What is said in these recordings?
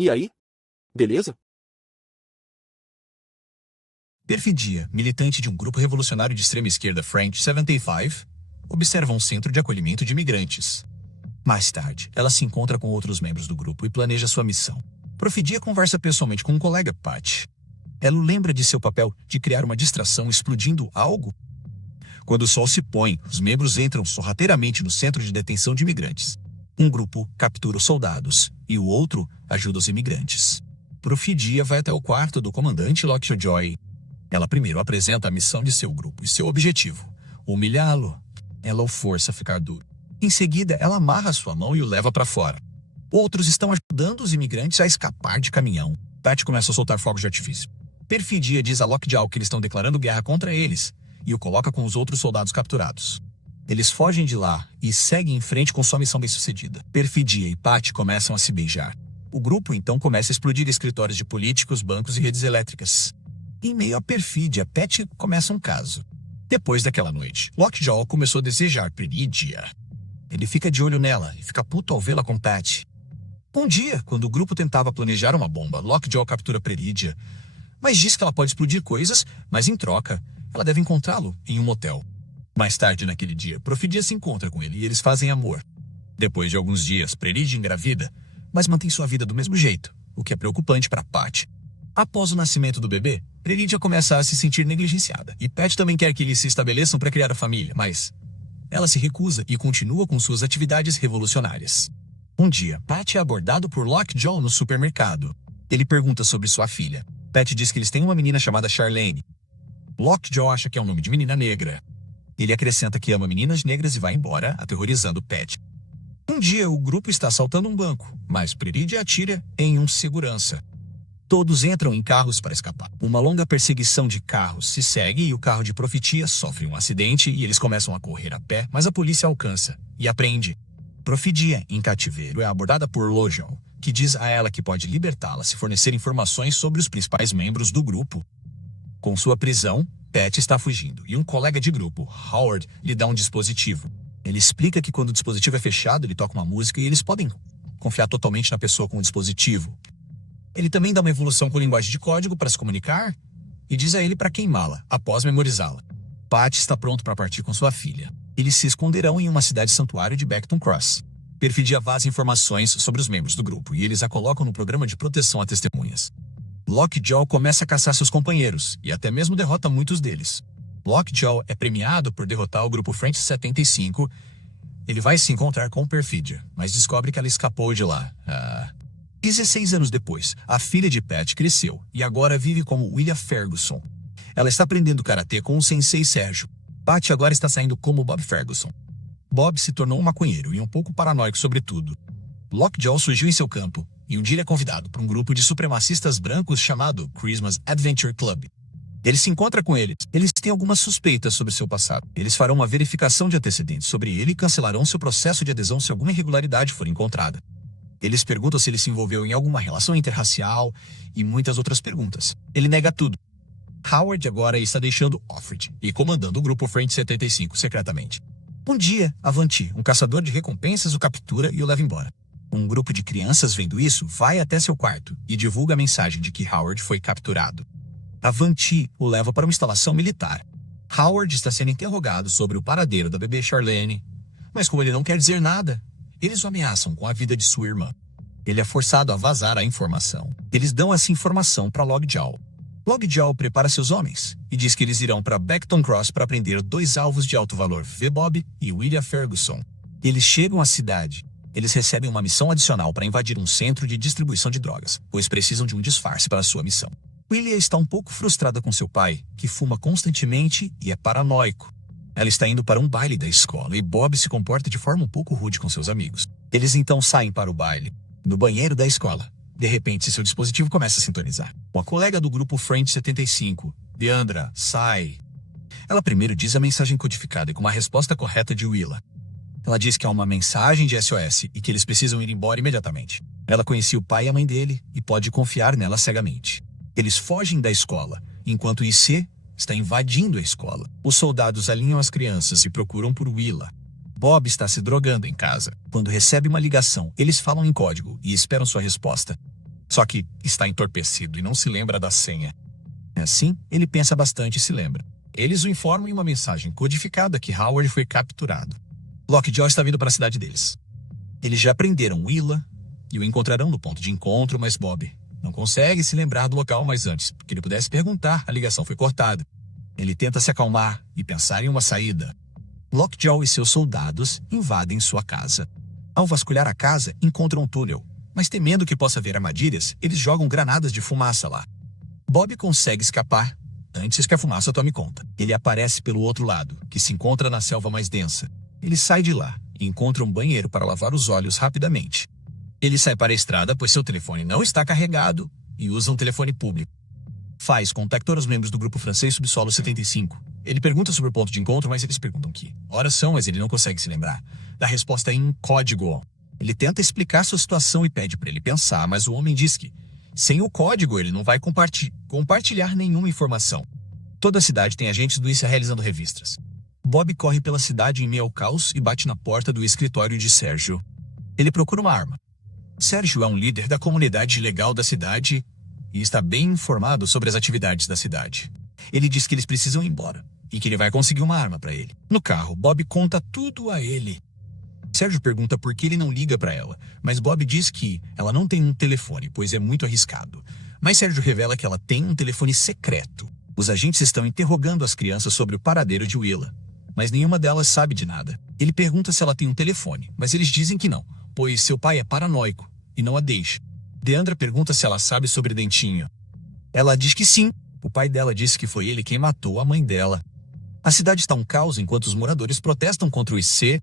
E aí? Beleza? Perfidia, militante de um grupo revolucionário de extrema esquerda French 75, observa um centro de acolhimento de imigrantes. Mais tarde, ela se encontra com outros membros do grupo e planeja sua missão. Perfidia conversa pessoalmente com um colega, Pat. Ela lembra de seu papel de criar uma distração explodindo algo. Quando o sol se põe, os membros entram sorrateiramente no centro de detenção de imigrantes. Um grupo captura os soldados e o outro ajuda os imigrantes. Perfidia vai até o quarto do comandante Lockjaw. Ela primeiro apresenta a missão de seu grupo e seu objetivo: humilhá-lo. Ela o força a ficar duro. Em seguida, ela amarra sua mão e o leva para fora. Outros estão ajudando os imigrantes a escapar de caminhão. Pat começa a soltar fogos de artifício. Perfidia diz a Lockjaw que eles estão declarando guerra contra eles e o coloca com os outros soldados capturados. Eles fogem de lá e seguem em frente com sua missão bem-sucedida. Perfidia e Pat começam a se beijar. O grupo então começa a explodir escritórios de políticos, bancos e redes elétricas. Em meio à perfídia, Pat começa um caso. Depois daquela noite, Lockjaw começou a desejar Perfidia. Ele fica de olho nela e fica puto ao vê-la com Pat. Um dia, quando o grupo tentava planejar uma bomba, Lockjaw captura Perfidia, mas diz que ela pode explodir coisas, mas em troca, ela deve encontrá-lo em um motel. Mais tarde naquele dia, Perfidia se encontra com ele e eles fazem amor. Depois de alguns dias, Perfidia engravida, mas mantém sua vida do mesmo jeito, o que é preocupante para Pat. Após o nascimento do bebê, Perfidia começa a se sentir negligenciada, e Pat também quer que eles se estabeleçam para criar a família, mas ela se recusa e continua com suas atividades revolucionárias. Um dia, Pat é abordado por Lockjaw no supermercado. Ele pergunta sobre sua filha. Pat diz que eles têm uma menina chamada Charlene. Lockjaw acha que é um nome de menina negra. Ele acrescenta que ama meninas negras e vai embora, aterrorizando Pat. Um dia, o grupo está assaltando um banco, mas Perfidia atira em um segurança. Todos entram em carros para escapar. Uma longa perseguição de carros se segue e o carro de Perfidia sofre um acidente e eles começam a correr a pé, mas a polícia alcança e apreende. Perfidia, em cativeiro, é abordada por Lockjaw, que diz a ela que pode libertá-la se fornecer informações sobre os principais membros do grupo. Com sua prisão, Pat está fugindo e um colega de grupo, Howard, lhe dá um dispositivo. Ele explica que quando o dispositivo é fechado, ele toca uma música e eles podem confiar totalmente na pessoa com o dispositivo. Ele também dá uma evolução com linguagem de código para se comunicar e diz a ele para queimá-la, após memorizá-la. Pat está pronto para partir com sua filha. Eles se esconderão em uma cidade santuário de Beckton Cross. Perfidia vaza informações sobre os membros do grupo e eles a colocam no programa de proteção a testemunhas. Lockjaw começa a caçar seus companheiros e até mesmo derrota muitos deles. Lockjaw é premiado por derrotar o grupo French 75. Ele vai se encontrar com Perfidia, mas descobre que ela escapou de lá. 16 anos depois, a filha de Pat cresceu e agora vive como Willia Ferguson. Ela está aprendendo karatê com o sensei Sérgio. Pat agora está saindo como Bob Ferguson. Bob se tornou um maconheiro e um pouco paranoico sobre tudo. Lockjaw surgiu em seu campo e um dia ele é convidado para um grupo de supremacistas brancos chamado Christmas Adventure Club. Ele se encontra com eles. Eles têm algumas suspeitas sobre seu passado. Eles farão uma verificação de antecedentes sobre ele e cancelarão seu processo de adesão se alguma irregularidade for encontrada. Eles perguntam se ele se envolveu em alguma relação interracial e muitas outras perguntas. Ele nega tudo. Howard agora está deixando Offred e comandando o grupo French 75 secretamente. Um dia, Avanti, um caçador de recompensas, o captura e o leva embora. Um grupo de crianças vendo isso vai até seu quarto e divulga a mensagem de que Howard foi capturado. Avanti o leva para uma instalação militar. Howard está sendo interrogado sobre o paradeiro da bebê Charlene, mas como ele não quer dizer nada, eles o ameaçam com a vida de sua irmã. Ele é forçado a vazar a informação. Eles dão essa informação para Lockjaw. Lockjaw prepara seus homens e diz que eles irão para Beckton Cross para prender 2 alvos de alto valor, V-Bob e Willia Ferguson. Eles chegam à cidade. Eles recebem uma missão adicional para invadir um centro de distribuição de drogas, pois precisam de um disfarce para sua missão. Willia está um pouco frustrada com seu pai, que fuma constantemente e é paranoico. Ela está indo para um baile da escola e Bob se comporta de forma um pouco rude com seus amigos. Eles então saem para o baile. No banheiro da escola, de repente seu dispositivo começa a sintonizar. Uma colega do grupo French 75, Deandra, sai. Ela primeiro diz a mensagem codificada e com uma resposta correta de Willa. Ela diz que há uma mensagem de SOS e que eles precisam ir embora imediatamente. Ela conhecia o pai e a mãe dele e pode confiar nela cegamente. Eles fogem da escola, enquanto IC está invadindo a escola. Os soldados alinham as crianças e procuram por Willa. Bob está se drogando em casa. Quando recebe uma ligação, eles falam em código e esperam sua resposta. Só que está entorpecido e não se lembra da senha. Assim, ele pensa bastante e se lembra. Eles o informam em uma mensagem codificada que Howard foi capturado. Lockjaw está vindo para a cidade deles. Eles já prenderam Willa e o encontrarão no ponto de encontro, mas Bob não consegue se lembrar do local, mas antes que ele pudesse perguntar, a ligação foi cortada. Ele tenta se acalmar e pensar em uma saída. Lockjaw e seus soldados invadem sua casa. Ao vasculhar a casa, encontram um túnel, mas temendo que possa haver armadilhas, eles jogam granadas de fumaça lá. Bob consegue escapar antes que a fumaça tome conta. Ele aparece pelo outro lado, que se encontra na selva mais densa. Ele sai de lá e encontra um banheiro para lavar os olhos rapidamente. Ele sai para a estrada, pois seu telefone não está carregado, e usa um telefone público. Faz contactar os membros do grupo francês Subsolo 75. Ele pergunta sobre o ponto de encontro, mas eles perguntam que horas são, mas ele não consegue se lembrar. Dá resposta em código. Ele tenta explicar sua situação e pede para ele pensar, mas o homem diz que, sem o código, ele não vai compartilhar nenhuma informação. Toda a cidade tem agentes do ICE realizando revistas. Bob corre pela cidade em meio ao caos e bate na porta do escritório de Sérgio. Ele procura uma arma. Sérgio é um líder da comunidade legal da cidade e está bem informado sobre as atividades da cidade. Ele diz que eles precisam ir embora e que ele vai conseguir uma arma para ele. No carro, Bob conta tudo a ele. Sérgio pergunta por que ele não liga para ela, mas Bob diz que ela não tem um telefone, pois é muito arriscado. Mas Sérgio revela que ela tem um telefone secreto. Os agentes estão interrogando as crianças sobre o paradeiro de Willa, mas nenhuma delas sabe de nada. Ele pergunta se ela tem um telefone, mas eles dizem que não, pois seu pai é paranoico e não a deixa. Deandra pergunta se ela sabe sobre Dentinho. Ela diz que sim. O pai dela disse que foi ele quem matou a mãe dela. A cidade está um caos enquanto os moradores protestam contra o IC.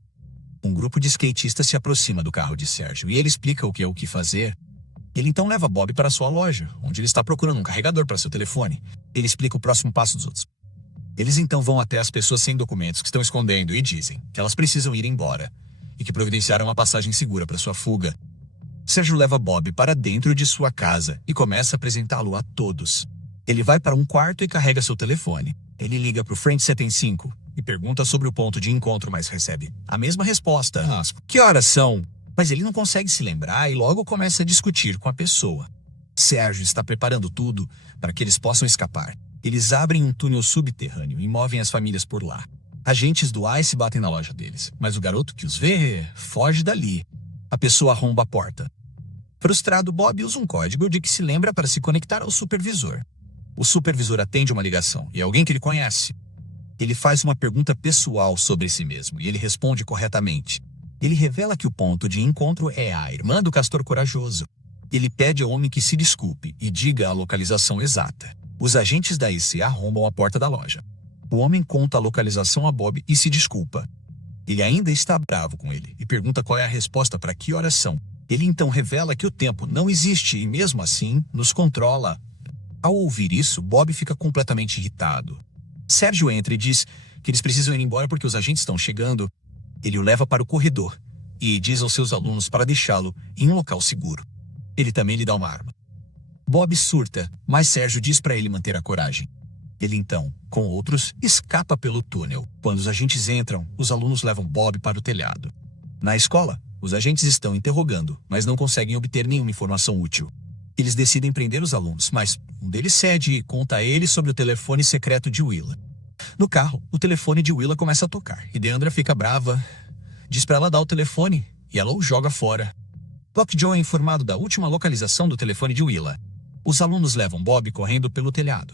Um grupo de skatistas se aproxima do carro de Sérgio e ele explica o que é o que fazer. Ele então leva Bob para sua loja, onde ele está procurando um carregador para seu telefone. Ele explica o próximo passo dos outros. Eles então vão até as pessoas sem documentos que estão escondendo e dizem que elas precisam ir embora e que providenciaram uma passagem segura para sua fuga. Sérgio leva Bob para dentro de sua casa e começa a apresentá-lo a todos. Ele vai para um quarto e carrega seu telefone. Ele liga para o French 75 e pergunta sobre o ponto de encontro, mas recebe a mesma resposta. Que horas são? Mas ele não consegue se lembrar e logo começa a discutir com a pessoa. Sérgio está preparando tudo para que eles possam escapar. Eles abrem um túnel subterrâneo e movem as famílias por lá. Agentes do ICE batem na loja deles, mas o garoto que os vê foge dali. A pessoa arromba a porta. Frustrado, Bob usa um código de que se lembra para se conectar ao supervisor. O supervisor atende uma ligação e é alguém que ele conhece. Ele faz uma pergunta pessoal sobre si mesmo e ele responde corretamente. Ele revela que o ponto de encontro é a irmã do castor corajoso. Ele pede ao homem que se desculpe e diga a localização exata. Os agentes da IC arrombam a porta da loja. O homem conta a localização a Bob e se desculpa. Ele ainda está bravo com ele e pergunta qual é a resposta para que horas são. Ele então revela que o tempo não existe e mesmo assim nos controla. Ao ouvir isso, Bob fica completamente irritado. Sérgio entra e diz que eles precisam ir embora porque os agentes estão chegando. Ele o leva para o corredor e diz aos seus alunos para deixá-lo em um local seguro. Ele também lhe dá uma arma. Bob surta, mas Sérgio diz para ele manter a coragem. Ele então, com outros, escapa pelo túnel. Quando os agentes entram, os alunos levam Bob para o telhado. Na escola, os agentes estão interrogando, mas não conseguem obter nenhuma informação útil. Eles decidem prender os alunos, mas um deles cede e conta a eles sobre o telefone secreto de Willa. No carro, o telefone de Willa começa a tocar e Deandra fica brava. Diz para ela dar o telefone e ela o joga fora. Lockjaw é informado da última localização do telefone de Willa. Os alunos levam Bob correndo pelo telhado,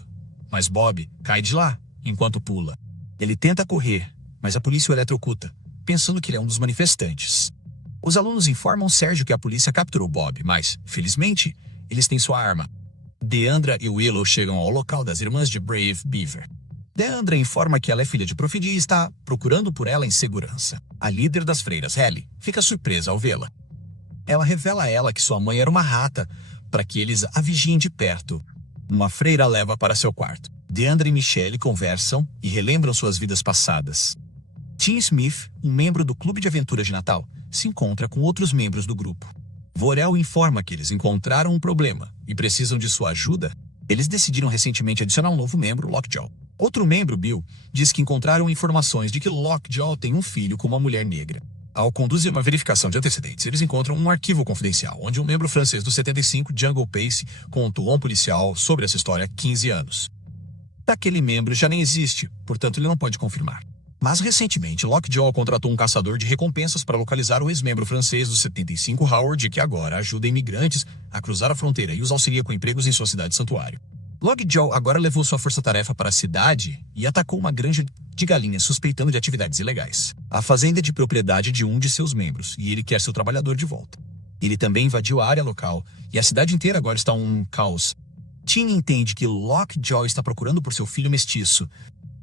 mas Bob cai de lá enquanto pula. Ele tenta correr, mas a polícia o eletrocuta, pensando que ele é um dos manifestantes. Os alunos informam Sérgio que a polícia capturou Bob, mas, felizmente, eles têm sua arma. Deandra e Willow chegam ao local das irmãs de Brave Beaver. Deandra informa que ela é filha de Profidi e está procurando por ela em segurança. A líder das freiras, Ellie, fica surpresa ao vê-la. Ela revela a ela que sua mãe era uma rata, para que eles a vigiem de perto. Uma freira a leva para seu quarto. Deandra e Michelle conversam e relembram suas vidas passadas. Tim Smith, um membro do Clube de Aventuras de Natal, se encontra com outros membros do grupo. Vorel informa que eles encontraram um problema e precisam de sua ajuda. Eles decidiram recentemente adicionar um novo membro, Lockjaw. Outro membro, Bill, diz que encontraram informações de que Lockjaw tem um filho com uma mulher negra. Ao conduzir uma verificação de antecedentes, eles encontram um arquivo confidencial, onde um membro francês do 75, Jungle Pace, contou a um policial sobre essa história há 15 anos. Aquele membro já nem existe, portanto ele não pode confirmar. Mas recentemente, Lockjaw contratou um caçador de recompensas para localizar o ex-membro francês do 75, Howard, que agora ajuda imigrantes a cruzar a fronteira e os auxilia com empregos em sua cidade santuário. Lockjaw agora levou sua força-tarefa para a cidade e atacou uma granja de galinhas suspeitando de atividades ilegais. A fazenda é de propriedade de um de seus membros e ele quer seu trabalhador de volta. Ele também invadiu a área local e a cidade inteira agora está um caos. Tim entende que Lockjaw está procurando por seu filho mestiço.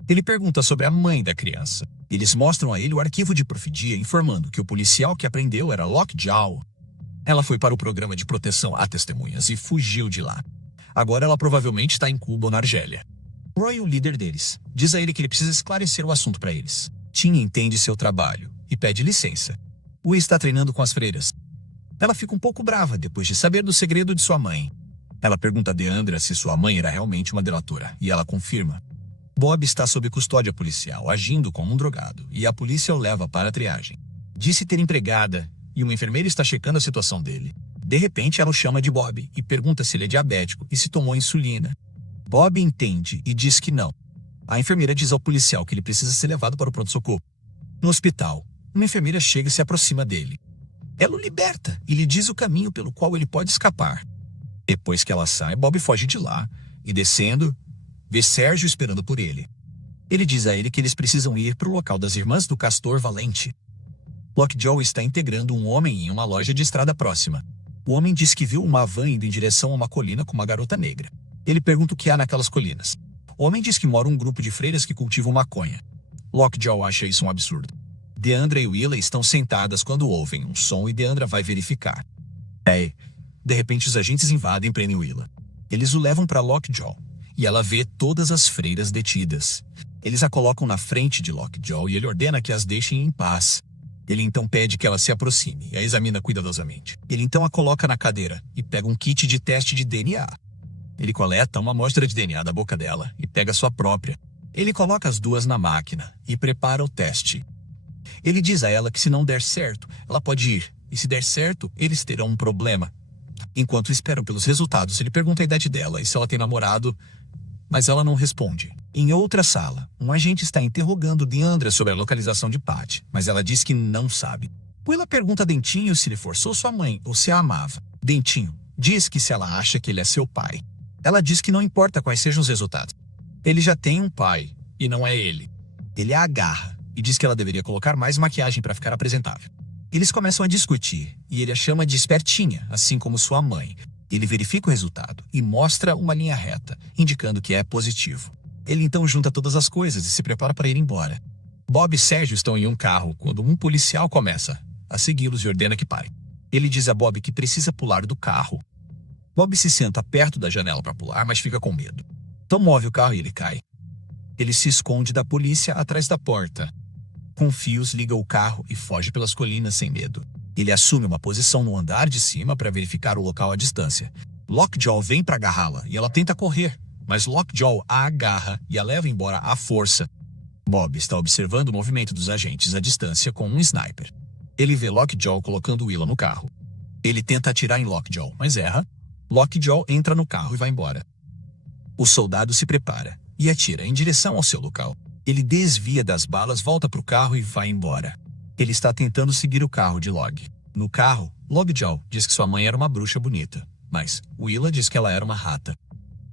Ele pergunta sobre a mãe da criança. Eles mostram a ele o arquivo de perfidia informando que o policial que apreendeu era Lockjaw. Ela foi para o programa de proteção a testemunhas e fugiu de lá. Agora ela provavelmente está em Cuba ou na Argélia. Roy, o líder deles, diz a ele que ele precisa esclarecer o assunto para eles. Tim entende seu trabalho e pede licença. Will está treinando com as freiras. Ela fica um pouco brava depois de saber do segredo de sua mãe. Ela pergunta a Deandra se sua mãe era realmente uma delatora, e ela confirma. Bob está sob custódia policial, agindo como um drogado, e a polícia o leva para a triagem. Disse ter empregada, e uma enfermeira está checando a situação dele. De repente, ela o chama de Bob e pergunta se ele é diabético e se tomou insulina. Bob entende e diz que não. A enfermeira diz ao policial que ele precisa ser levado para o pronto-socorro. No hospital, uma enfermeira chega e se aproxima dele. Ela o liberta e lhe diz o caminho pelo qual ele pode escapar. Depois que ela sai, Bob foge de lá e, descendo, vê Sérgio esperando por ele. Ele diz a ele que eles precisam ir para o local das irmãs do Castor Valente. Lockjaw está integrando um homem em uma loja de estrada próxima. O homem diz que viu uma van indo em direção a uma colina com uma garota negra. Ele pergunta o que há naquelas colinas. O homem diz que mora um grupo de freiras que cultivam maconha. Lockjaw acha isso um absurdo. Deandra e Willa estão sentadas quando ouvem um som e Deandra vai verificar. De repente os agentes invadem e prendem Willa. Eles o levam para Lockjaw e ela vê todas as freiras detidas. Eles a colocam na frente de Lockjaw e ele ordena que as deixem em paz. Ele então pede que ela se aproxime e a examina cuidadosamente. Ele então a coloca na cadeira e pega um kit de teste de DNA. Ele coleta uma amostra de DNA da boca dela e pega sua própria. Ele coloca as duas na máquina e prepara o teste. Ele diz a ela que se não der certo, ela pode ir. E se der certo, eles terão um problema. Enquanto esperam pelos resultados, ele pergunta a idade dela e se ela tem namorado, mas ela não responde. Em outra sala, um agente está interrogando Deandra sobre a localização de Patty, mas ela diz que não sabe. Willa pergunta a Dentinho se ele forçou sua mãe ou se a amava. Dentinho diz que se ela acha que ele é seu pai. Ela diz que não importa quais sejam os resultados. Ele já tem um pai, e não é ele. Ele a agarra e diz que ela deveria colocar mais maquiagem para ficar apresentável. Eles começam a discutir, e ele a chama de espertinha, assim como sua mãe. Ele verifica o resultado e mostra uma linha reta, indicando que é positivo. Ele então junta todas as coisas e se prepara para ir embora. Bob e Sérgio estão em um carro quando um policial começa a segui-los e ordena que parem. Ele diz a Bob que precisa pular do carro. Bob se senta perto da janela para pular, mas fica com medo. Então move o carro e ele cai. Ele se esconde da polícia atrás da porta. Com fios, liga o carro e foge pelas colinas sem medo. Ele assume uma posição no andar de cima para verificar o local à distância. Lockjaw vem para agarrá-la e ela tenta correr, mas Lockjaw a agarra e a leva embora à força. Bob está observando o movimento dos agentes à distância com um sniper. Ele vê Lockjaw colocando Willa no carro. Ele tenta atirar em Lockjaw, mas erra. Lockjaw entra no carro e vai embora. O soldado se prepara e atira em direção ao seu local. Ele desvia das balas, volta para o carro e vai embora. Ele está tentando seguir o carro de Log. No carro, Lockjaw diz que sua mãe era uma bruxa bonita, mas Willa diz que ela era uma rata.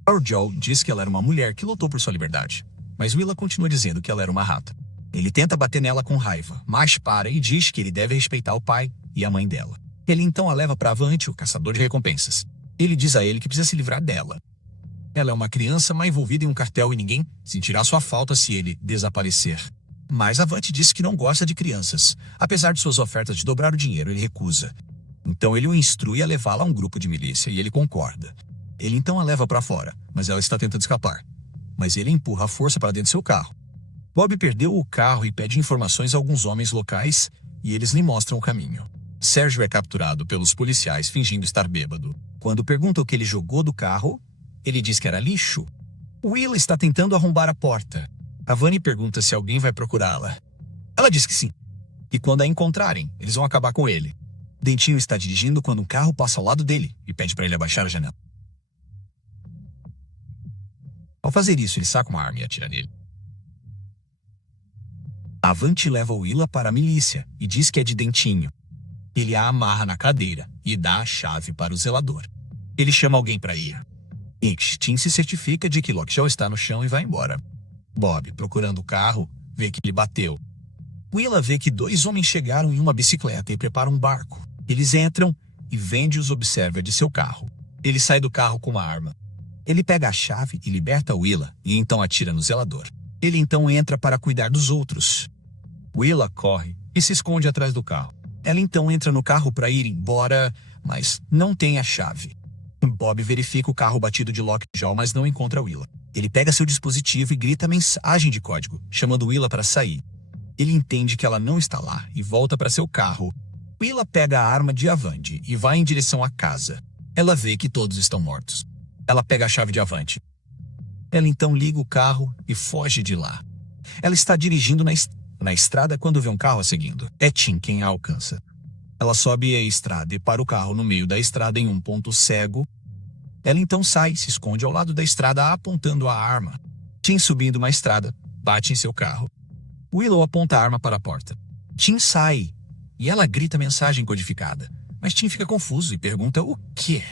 Lockjaw diz que ela era uma mulher que lutou por sua liberdade, mas Willa continua dizendo que ela era uma rata. Ele tenta bater nela com raiva, mas para e diz que ele deve respeitar o pai e a mãe dela. Ele então a leva para Avante, o caçador de recompensas. Ele diz a ele que precisa se livrar dela. Ela é uma criança mal envolvida em um cartel e ninguém sentirá sua falta se ele desaparecer. Mas Avante diz que não gosta de crianças. Apesar de suas ofertas de dobrar o dinheiro, ele recusa. Então ele o instrui a levá-la a um grupo de milícia e ele concorda. Ele então a leva para fora, mas ela está tentando escapar. Mas ele empurra a força para dentro de seu carro. Bob perdeu o carro e pede informações a alguns homens locais e eles lhe mostram o caminho. Sérgio é capturado pelos policiais fingindo estar bêbado. Quando pergunta o que ele jogou do carro, ele diz que era lixo. Will está tentando arrombar a porta. A Vani pergunta se alguém vai procurá-la. Ela diz que sim. E quando a encontrarem, eles vão acabar com ele. Dentinho está dirigindo quando um carro passa ao lado dele e pede para ele abaixar a janela. Ao fazer isso, ele saca uma arma e atira nele. Avante leva Willa para a milícia e diz que é de Dentinho. Ele a amarra na cadeira e dá a chave para o zelador. Ele chama alguém para ir. Tim se certifica de que Lockjaw está no chão e vai embora. Bob, procurando o carro, vê que ele bateu. Willa vê que 2 homens chegaram em uma bicicleta e preparam um barco. Eles entram e Wendy os observa de seu carro. Ele sai do carro com uma arma. Ele pega a chave e liberta Willa e então atira no zelador. Ele então entra para cuidar dos outros. Willa corre e se esconde atrás do carro. Ela então entra no carro para ir embora, mas não tem a chave. Bob verifica o carro batido de Lockjaw, mas não encontra Willa. Ele pega seu dispositivo e grita a mensagem de código, chamando Willa para sair. Ele entende que ela não está lá e volta para seu carro. Willa pega a arma de Avante e vai em direção à casa. Ela vê que todos estão mortos. Ela pega a chave de Avante. Ela então liga o carro e foge de lá. Ela está dirigindo na estrada quando vê um carro a seguindo. É Tim quem a alcança. Ela sobe a estrada e para o carro no meio da estrada em um ponto cego. Ela então sai e se esconde ao lado da estrada apontando a arma. Tim, subindo uma estrada, bate em seu carro. Willow aponta a arma para a porta. Tim sai e ela grita a mensagem codificada. Mas Tim fica confuso e pergunta o quê?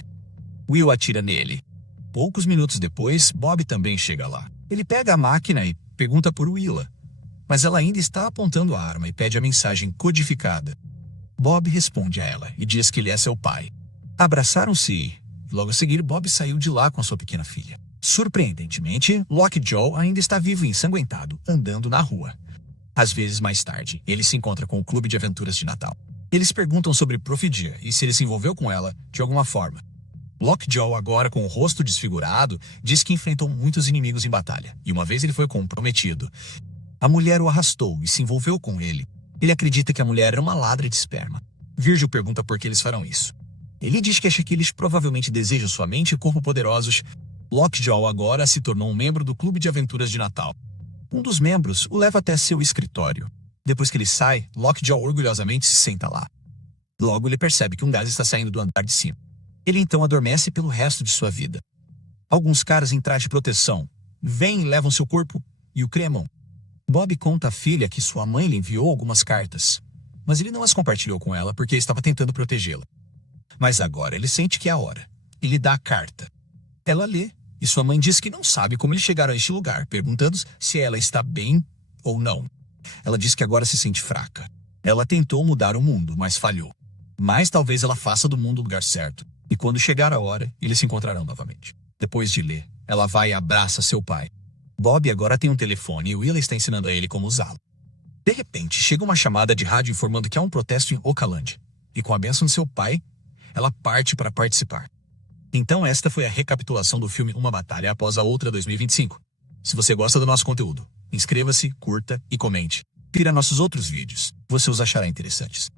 Will atira nele. Poucos minutos depois, Bob também chega lá. Ele pega a máquina e pergunta por Willa. Mas ela ainda está apontando a arma e pede a mensagem codificada. Bob responde a ela e diz que ele é seu pai. Abraçaram-se e, logo a seguir, Bob saiu de lá com a sua pequena filha. Surpreendentemente, Lockjaw ainda está vivo e ensanguentado, andando na rua. Às vezes, mais tarde, ele se encontra com o Clube de Aventuras de Natal. Eles perguntam sobre Profidia e se ele se envolveu com ela de alguma forma. Lockjaw, agora com o rosto desfigurado, diz que enfrentou muitos inimigos em batalha, e uma vez ele foi comprometido. A mulher o arrastou e se envolveu com ele. Ele acredita que a mulher era uma ladra de esperma. Virgil pergunta por que eles farão isso. Ele diz que acha que eles provavelmente desejam sua mente e corpo poderosos. Lockjaw agora se tornou um membro do Clube de Aventuras de Natal. Um dos membros o leva até seu escritório. Depois que ele sai, Lockjaw orgulhosamente se senta lá. Logo ele percebe que um gás está saindo do andar de cima. Ele então adormece pelo resto de sua vida. Alguns caras em traje de proteção vêm e levam seu corpo e o cremam. Bob conta à filha que sua mãe lhe enviou algumas cartas, mas ele não as compartilhou com ela porque estava tentando protegê-la. Mas agora ele sente que é a hora. Ele dá a carta. Ela lê, e sua mãe diz que não sabe como eles chegaram a este lugar, perguntando se ela está bem ou não. Ela diz que agora se sente fraca. Ela tentou mudar o mundo, mas falhou. Mas talvez ela faça do mundo o lugar certo. E quando chegar a hora, eles se encontrarão novamente. Depois de ler, ela vai e abraça seu pai. Bob agora tem um telefone e Willa está ensinando a ele como usá-lo. De repente, chega uma chamada de rádio informando que há um protesto em Oakland. E com a bênção de seu pai, ela parte para participar. Então esta foi a recapitulação do filme Uma Batalha Após a Outra 2025. Se você gosta do nosso conteúdo, inscreva-se, curta e comente. Pira nossos outros vídeos. Você os achará interessantes.